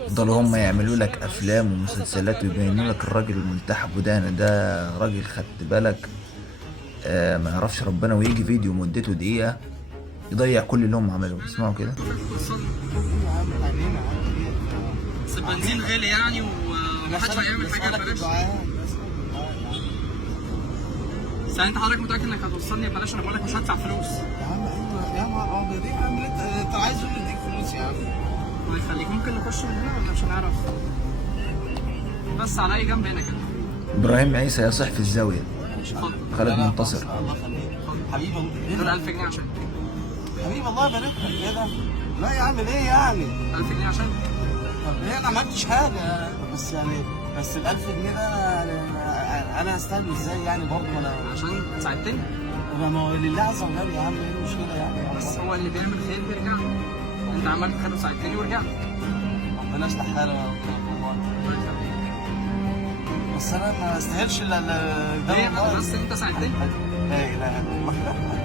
يفضلوا هم يعملوا لك افلام ومسلسلات ويبينوا لك الراجل الملتحب، وده انا ده راجل خدت بالك ما يعرفش ربنا، ويجي فيديو مدته دقيقة يضيع كل اللي هم عملوه. اسمعوا كده. يا عم علينا عادي. بس البنزين غالي يعني ومحدش هيعمل حاجه ببلاش. بس انت حضرتك متاكد انك هتوصلني ببلاش؟ انا بقول لك مش هدفع فلوس. يا عم ايوه يا نهار ابيض، ايه يا عم انت عايز اقول اديك فلوس يا عم؟ الله يخليك، ممكن نخش من هنا ولا مش هنعرف؟ بس على اي جنب هنا كده. ابراهيم عيسى يصح في الزاوية. اتفضل. خالد لا، لا، منتصر. الله يخليك حبيبي. ايه دول ده؟ 1000 جنيه عشان حبيبي الله يبارك لك. ايه ده؟ لا يا عم ليه يعني؟ 1000 جنيه عشان طب ليه؟ انا ما عملتش حاجه، بس يعني بس ال 1000 جنيه ده يعني انا هستنى ازاي يعني برضه انا؟ عشان ساعدتني. ما هو لله عز وجل يا عم، ايه المشكله يعني؟ بس هو اللي بيعمل خير بيرجع له. انت عملت خير وساعدتني ورجعت. ربنا يصلح حاله يا رب والله. الله يخليك. بس انا ما استاهلش الا ده ليه؟ والله. بس انت ساعدتني. لا اله الا الله.